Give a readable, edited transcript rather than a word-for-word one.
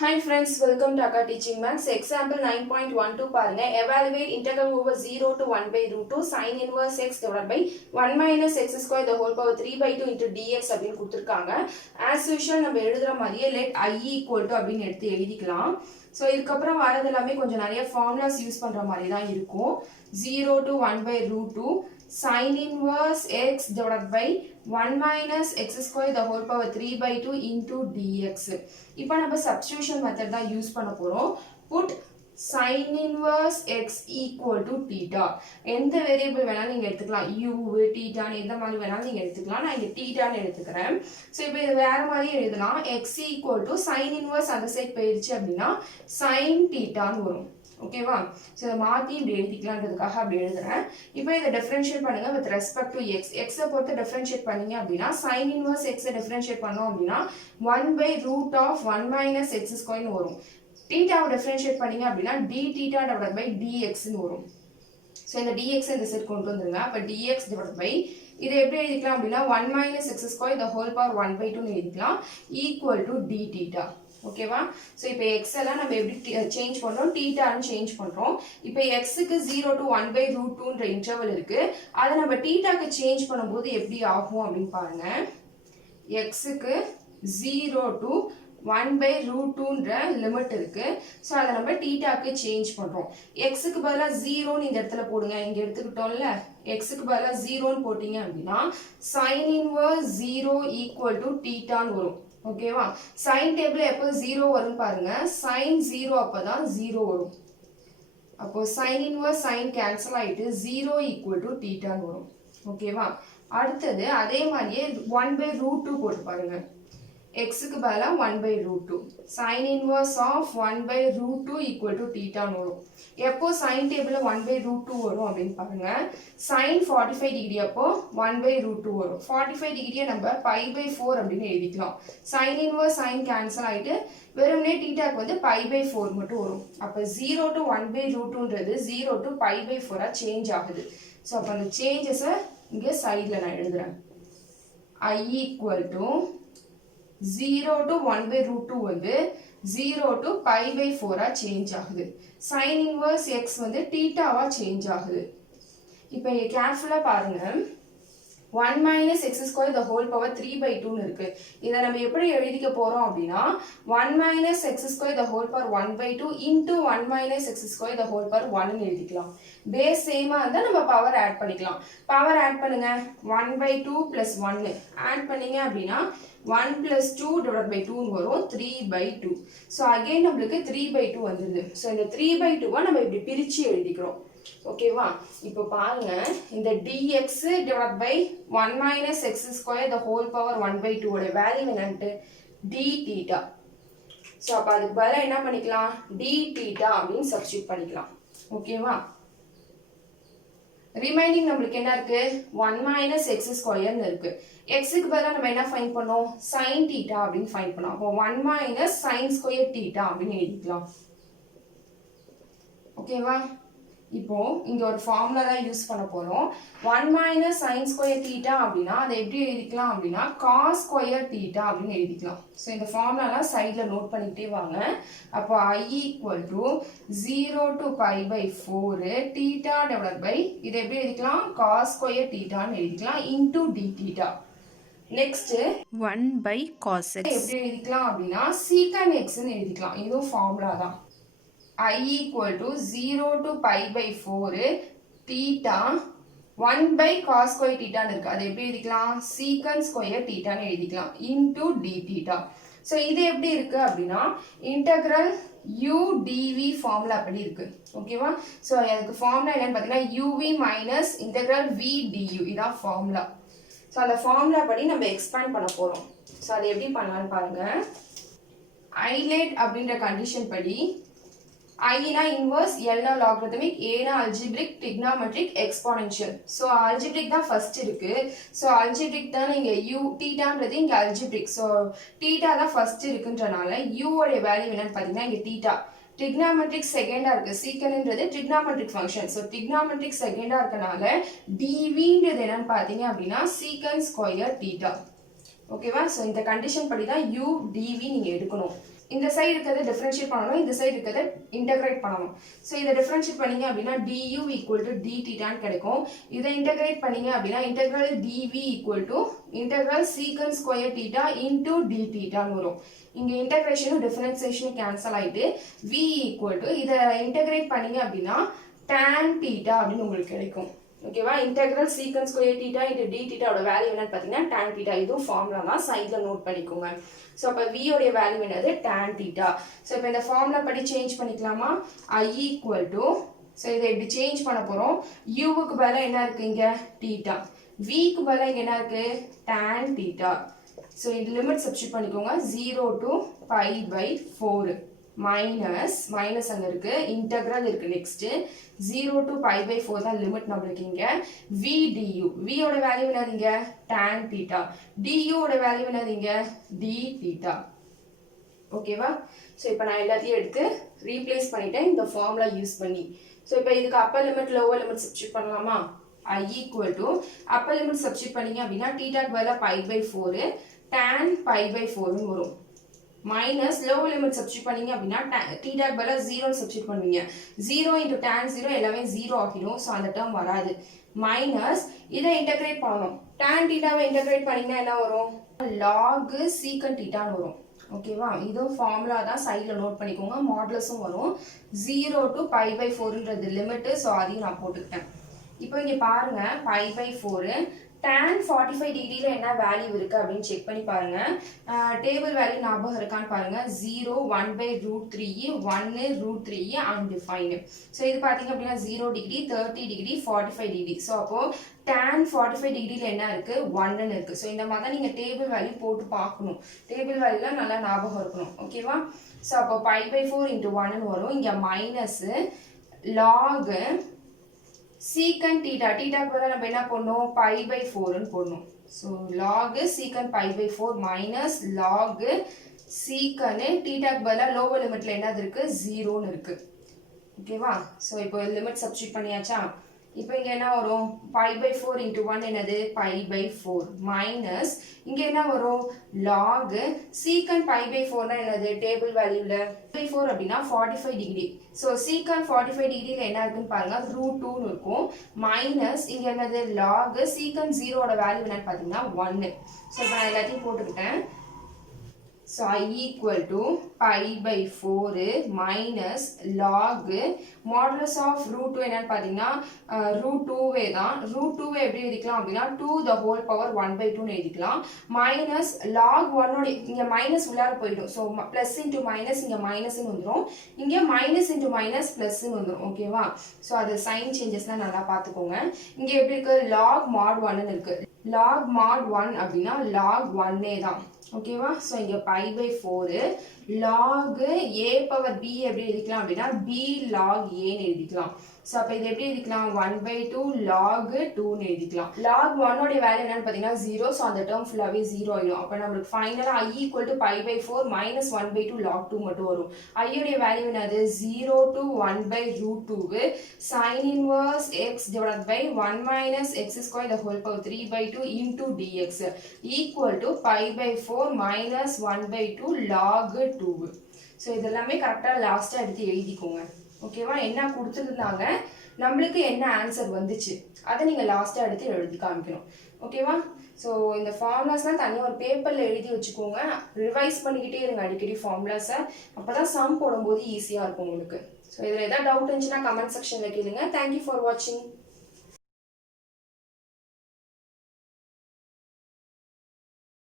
Hi friends, welcome to Akka Teaching Maths. Example 9.12 பாருங்க. Evaluate integral over 0 to 1 by root 2 sin inverse x divided by 1 minus x square the whole power 3 by 2 into dx அப்படின்னு கொடுத்திருக்காங்க. As usual நம்ம எழுதுற மாதிரியே let I equal to அப்படின்னு எடுத்து எழுதிக்கலாம். So இதுக்கப்புறம் வரது எல்லாமே கொஞ்சம் நிறைய formulas யூஸ் பண்ற மாதிரி தான் இருக்கும். 0 to 1 by root 2 sin inverse x divided by 1 minus x square the whole power 3 by 2 into dx. இப்போ நம்ம substitution method தான் யூஸ் பண்ண போறோம். Put sin inverse x equal to theta. எந்த வேரியபிள் வேணாலும் நீங்க எடுத்துக்கலாம். u, theta எந்த மாதிரி வேணாலும் நீங்க எடுத்துக்கலாம். நான் இங்க theta ன்னு எடுத்துக்கிறேன். சோ இப்போ இது வேற மாதிரி எழுதலாம். x equal to sin inverse அந்த சைடு போயிடுச்சு அப்படினா sin theta ன்னு வரும். ஓகேவா? சோ இத மாத்தி இப்படி எழுதிக்கலாம்ன்றதுக்காக அப்படி எழுதுறேன். இப்போ இத டிஃபரன்ஷியேட் பண்ணுங்க with respect to x. x பொறுத்து டிஃபரன்ஷியேட் பண்ணீங்க அப்படினா sin inverse x டிஃபரன்ஷியேட் பண்ணோம் அப்படினா 1 by root of 1 minus x square ன்னு வரும். theta டிஃபரன்ஷியேட் பண்ணீங்க அப்படினா d theta divided by dx ன்னு வரும். சோ இந்த dx இந்த சைடு கொண்டு வந்துருங்க. அப்ப dx divided by இத எப்படி எழுதிக்கலாம் அப்படினா 1 minus x square the whole power 1 by 2 ன்னு எழுதிக்கலாம் equal to d theta. ஓகேவா? சோ இப்போ x எல்லாம் நம்ம எப்படி சேஞ்ச் பண்றோம்? theta ன்னு சேஞ்ச் பண்றோம். இப்போ x க்கு 0 to 1 by root 2 ன்ற இன்டர்வல் இருக்கு. அத நம்ம theta க்கு சேஞ்ச் பண்ணும்போது எப்படி ஆகும் அப்படினு பாருங்க. x க்கு 0 to 1 by root 2 ன்ற லிமிட் இருக்கு. சோ அத நம்ம theta க்கு சேஞ்ச் பண்றோம். x க்கு பதிலா 0 ன்னு இந்த இடத்துல போடுங்க. இங்க எடுத்துக்கிட்டோம்ல. x க்கு பதிலா 0 ன்னு போட்டீங்க அப்படினா sin inverse 0 equal to theta ன்னு வரும். ஓகேவா? sin டேபிள் எப்போ 0 வரும் பாருங்க. sin 0 அப்பதான் 0 வரும். அப்போ sin inverse sin cancel ஆயிட்டு 0 equal to theta ன்னு வரும். ஓகேவா? அடுத்தது அதே மாதிரியே 1 by root 2 போட்டு பாருங்க. x க்கு பதிலா 1 by root 2. sin inverse of 1 by root 2 equal to theta ன்னு வரும். எப்போ sin டேபிள்ல 1 by root 2 வரும் அப்படின்னு பாருங்க. sin 45 டிகிரி அப்போ 1 by root 2 வரும். 45 டிகிரியை நம்ம pi by 4 அப்படின்னு எழுதிக்கலாம். sin inverse sin cancel ஆயிட்டு வெறுமனே thetaக்கு வந்து pi by 4 மட்டும் வரும். அப்ப 0 to 1 by root 2ன்றது 0 to pi by 4 ஆ சேஞ்ச் ஆகுது. சோ அப்ப அந்த சேஞ்சஸ இங்க சைடுல நான் எழுதுறேன். I equal to 0 to 1 by root 2 வந்து 0 to pi by 4 ஆ சேஞ்ச் ஆகுது. sin inverse x வந்து theta வா சேஞ்ச் ஆகுது. இப்போ இங்க கேர்ஃபுல்லா பாருங்க. 1 minus x square the whole power 3 by 2 ன்னு இருக்கு. இத நம்ம எப்படி எழுதிக்க போறோம் அப்படினா 1 minus x square the whole power 1 by 2 into 1 minus x square the whole power 1 ன்னு எழுதிக்கலாம். பேஸ் சேமா இருந்தா நம்ம பவர் ஆட் பண்ணிக்கலாம். பவர் ஆட் பண்ணுங்க. 1 by 2 plus 1 ஆட் பண்ணீங்க அப்படினா 1 plus 2 divided by 2 ன்னு வரும். 3 by 2. So again நம்மளுக்கு 3 by 2 வந்துருது. So இந்த 3 by 2 நம்ம இப்படி பிரிச்சு எழுதிக்கிறோம். ஓகேவா? இப்போ பாருங்க இந்த dx divided by 1 minus x square the whole power 1 by 2 ஓட வேல்யூ என்னன்னு d theta. சோ அப்ப அதுக்கு பதிலா என்ன பண்ணிக்கலாம்? d theta அப்படின்னு சப்ஸ்டிட்யூட் பண்ணிக்கலாம். ஓகேவா? ரிமைனிங் நம்மளுக்கு என்ன இருக்கு? 1 minus x square ன்னு இருக்கு. x க்கு பதிலா நம்ம என்ன ஃபைண்ட் பண்ணோம்? sin theta அப்படின்னு ஃபைண்ட் பண்ணோம். அப்போ 1 minus sin square theta அப்படின்னு எழுதிக்கலாம். ஓகேவா? இப்போ இங்க ஒரு ஃபார்முலா தான் யூஸ் பண்ண போறோம். 1 minus sin square theta அப்படினா அதை எப்படி எழுதிக்கலாம் அப்படினா cos square theta அப்படின்னு எழுதிக்கலாம். சோ இந்த ஃபார்முலாலாம் சைடுல நோட் பண்ணிட்டே வாங்க. அப்போ I equal to 0 to pi by 4 theta divided by இதை எப்படி எழுதிக்கலாம்? cos square theta ன்னு எழுதிக்கலாம் into d theta. Next 1 by cos x எப்படி எழுதிக்கலாம் அப்படினா secant x ன்னு எழுதிக்கலாம். இதுவும் ஃபார்முலா தான். I equal to 0 to pi by 4 theta 1 by cos square theta ன்னு இருக்கு. அது எப்படி எழுதிக்கலாம்? secant square theta ன்னு எழுதிக்கலாம் into d theta. சோ இது எப்படி இருக்கு அப்படினா integral u dv ஃபார்முலா அப்படி இருக்கு. ஓகேவா? சோ அதுக்கு ஃபார்முலா என்னன்னு பாத்தீங்கன்னா uv minus integral v du இதான் ஃபார்முலா. சோ அந்த ஃபார்முலா படி நம்ம எக்ஸ்பேண்ட் பண்ண போறோம். சோ அது எப்படி பண்ணலாம்னு பாருங்க. ஐலேட் அப்படின்ற கண்டிஷன் படி I na inverse, L na logarithmic, A na algebraic, trigonometric, exponential. So algebraic தான் first இருக்கு. So algebraic தான் இங்க u theta ன்றது இங்க algebraic. So theta தான் first இருக்குன்றனால u ஓட வேல்யூ என்னன்னு பாத்தீங்கன்னா இங்க theta. trigonometric செகண்டா இருக்கு. secant ன்றது trigonometric function. So trigonometric செகண்டா இருக்கனால dv ன்றது என்னன்னு பாத்தீங்க அப்படினா secant square theta. ஓகேவா? So இந்த கண்டிஷன் படி தான் u dv நீங்க எடுக்கணும். இந்த சைடு இருக்கிறத டிஃபரன்ஷியேட் பண்ணணும், இந்த சைடு இருக்கிறத இன்டகிரேட் பண்ணணும். ஸோ இதை டிஃபரன்ஷியேட் பண்ணீங்க அப்படின்னா du ஈக்குவல் டு டி தீட்டான்னு கிடைக்கும். இதை இன்டகிரேட் பண்ணீங்க அப்படின்னா integral dv equal to integral secant square theta into d தீட்டான்னு வரும். இங்கே இன்டகிரேஷனும் டிஃபரன்சியேஷனும் கேன்சல் ஆகிட்டு v ஈக்குவல் டு இதை இன்டகிரேட் பண்ணீங்க அப்படின்னா tan தீட்டா அப்படின்னு உங்களுக்கு கிடைக்கும். ஓகேவா, integral secant square theta into d தீட்டாவோட வேல்யூ என்னன்னு பார்த்தீங்கன்னா tan தீட்டா. இதுவும் ஃபார்முலா தான், சைடில் நோட் பண்ணிக்கோங்க. ஸோ அப்போ v உடைய வேல்யூ என்னது tan தீட்டா. ஸோ இப்போ இந்த ஃபார்முலா படி சேஞ்ச் பண்ணிக்கலாமா, i ஈக்குவல் டு, ஸோ இதை இப்படி சேஞ்ச் பண்ண போகிறோம். யூவுக்கு பதிலாக என்ன இருக்கு இங்கே தீட்டா, விக்கு பதிலாக இங்கே என்ன இருக்கு tan தீட்டா. ஸோ இந்த லிமிட் சப்ஸ்டிட் பண்ணிக்கோங்க. 0 to π/4 மைனஸ் அங்கே இருக்கு, இன்டெக்ரல் இருக்கு. நெக்ஸ்ட் 0 to π/4 தான் லிமிட் நம்மளுக்கு. இங்க v du, v ஓட வேல்யூ என்னதுங்க tan தீட்டா, du ஓட வேல்யூ என்னதுங்க d தீட்டா. ஓகேவா, ஸோ இப்போ நான் எல்லாத்தையும் எடுத்து ரீப்ளேஸ் பண்ணிட்டேன் இந்த ஃபார்முலா யூஸ் பண்ணி. ஸோ இப்போ இதுக்கு upper limit lower limit substitute பண்ணலாமா, i equal to upper limit substitute பண்ணீங்க அப்படின்னா தீட்டாக்கு பதிலாக π/4 tan π/4 வரும். மைனஸ் லோவர் லிமிட் சப்ஸ்டிட் பண்ணீங்க அப்படின்னா தீட்டாக்கு பதிலாக 0 சப்ஸ்டிட் பண்ணுவீங்க. 0 இன்டூ tan 0 எல்லாமே 0 ஆகிடும். ஸோ அந்த டேர்ம் வராது. மைனஸ் இதை இன்டகிரேட் பண்ணணும். tan தீட்டாவை இன்டகிரேட் பண்ணீங்கன்னா என்ன வரும், log சீக்கன் தீட்டான்னு வரும். ஓகேவா, இதுவும் ஃபார்முலா தான், சைடில் நோட் பண்ணிக்கோங்க. மாடுலஸும் வரும். 0 to π/4ன்றது லிமிட்டு. ஸோ அதையும் நான் போட்டுக்கிட்டேன். இப்போ இங்கே பாருங்க π/4 tan 45 டிகிரியில் என்ன வேல்யூ இருக்கு அப்படின்னு செக் பண்ணி பாருங்க. டேபிள் வேல்யூ ஞாபகம் இருக்கான்னு பாருங்க. 0, 1/√3, 1√3 அன்டிஃபைன்டு. ஸோ இது பார்த்தீங்க அப்படின்னா 0 டிகிரி, 30 டிகிரி, 45 டிகிரி. ஸோ அப்போ tan 45 டிகிரியில் என்ன இருக்கு 1ன்னு இருக்கு. ஸோ இந்த மாதிரி தான் நீங்கள் டேபிள் வேல்யூ போட்டு பார்க்கணும். டேபிள் வேல்யூலாம் நல்லா ஞாபகம் இருக்கணும். ஓகேவா, ஸோ அப்போ π/4 இன்ட்டு 1ன்னு வரும். இங்கே மைனஸ் லாக் சீக்கன் தீட்டா, தீட்டாக்கு பதிலாக நம்ம என்ன பண்ணணும் π/4ன்னு போடணும். ஸோ லாக் சீக்கன் π/4 மைனஸ் லாக் சீக்கன் தீட்டாக்கு பதிலாக லோவர் லிமிட்ல என்னது இருக்கு 0ன்னு இருக்கு. ஓகேவா, ஸோ இப்போ லிமிட் சப்ஸ்டிட் பண்ணியாச்சா. இப்போ இங்கே என்ன வரும் π/4 இன்ட்டு 1 என்னது π/4 மைனஸ் இங்கே என்ன வரும் லாக் சீக்கன் π/4னா என்னது டேபிள் வேல்யூல π/4 அப்படின்னா 45 டிகிரி. ஸோ சீக்கன் 45 டிகிரியில் என்ன இருக்குன்னு பாருங்க √2ன்னு இருக்கும். மைனஸ் இங்கே என்னது லாக் சீக்கன் 0ஓட வேல்யூ என்னன்னு பார்த்தீங்கன்னா 1. ஸோ இப்போ நான் எல்லாத்தையும் போட்டுக்கிட்டேன். So I equal to π/4 minus log modulus of √2 என்னன்னு பார்த்தீங்கன்னா √2வே தான். √2வே எப்படி எழுதிக்கலாம் அப்படின்னா 2 the whole power 1/2ன்னு எழுதிக்கலாம். மைனஸ் லாக் 1ஓட இங்கே மைனஸ் உள்ளார போயிடும். ஸோ ப்ளஸ் இன்ட்டு மைனஸ் இங்கே மைனஸ்ன்னு வந்துடும், இங்கே மைனஸ் இன்ட்டு மைனஸ் ப்ளஸ்ன்னு வந்துடும். ஓகேவா, ஸோ அது சைன் சேஞ்சஸ்லாம் நல்லா பார்த்துக்கோங்க. இங்கே எப்படி இருக்கு log mod 1ன்னு இருக்கு. log mod 1 அப்படின்னா log 1 தான். ஓகேவா, ஸோ இங்கே π/4 log a பவர் b எப்படி எழுதிக்கலாம் அப்படின்னா b log aன்னு எழுதிக்கலாம். ஸோ அப்போ இது எப்படி எழுதிக்கலாம் 1/2 log 2ன்னு எழுதிக்கலாம். log 1ஓட வேல்யூ என்னன்னு பார்த்தீங்கன்னா 0. ஸோ அந்த டேர்ம் ஃபுல்லாகவே 0 ஆகிடும். அப்போ நம்மளுக்கு ஃபைனலாக i equal to π/4 minus 1/2 log 2 மட்டும் வரும். ஐயோடைய வேல்யூ என்னது 0 to 1/√2 sin inverse x divided by 1 minus x square the whole power 3/2 into dx equal to π/4 minus 1/2 log 2. So இதெல்லாமே கரெக்டாக லாஸ்ட்டாக எடுத்து எழுதிக்கோங்க. ஓகேவா, என்ன கொடுத்துருந்தாங்க நம்மளுக்கு என்ன ஆன்சர் வந்துச்சு அதை நீங்கள் லாஸ்ட்டாக எடுத்து எழுதி காமிக்கணும். ஓகேவா, ஸோ இந்த ஃபார்முலாஸ்லாம் தனியாக ஒரு பேப்பரில் எழுதி வச்சுக்கோங்க. ரிவைஸ் பண்ணிக்கிட்டே இருங்க அடிக்கடி ஃபார்முலாஸை. அப்போ தான் சம் போடும்போது ஈஸியாக இருக்கும் உங்களுக்கு. ஸோ இதில் எதாவது டவுட் இருந்துச்சுன்னா கமெண்ட் செக்ஷனில் கேளுங்க. தேங்க்யூ ஃபார் வாட்சிங்.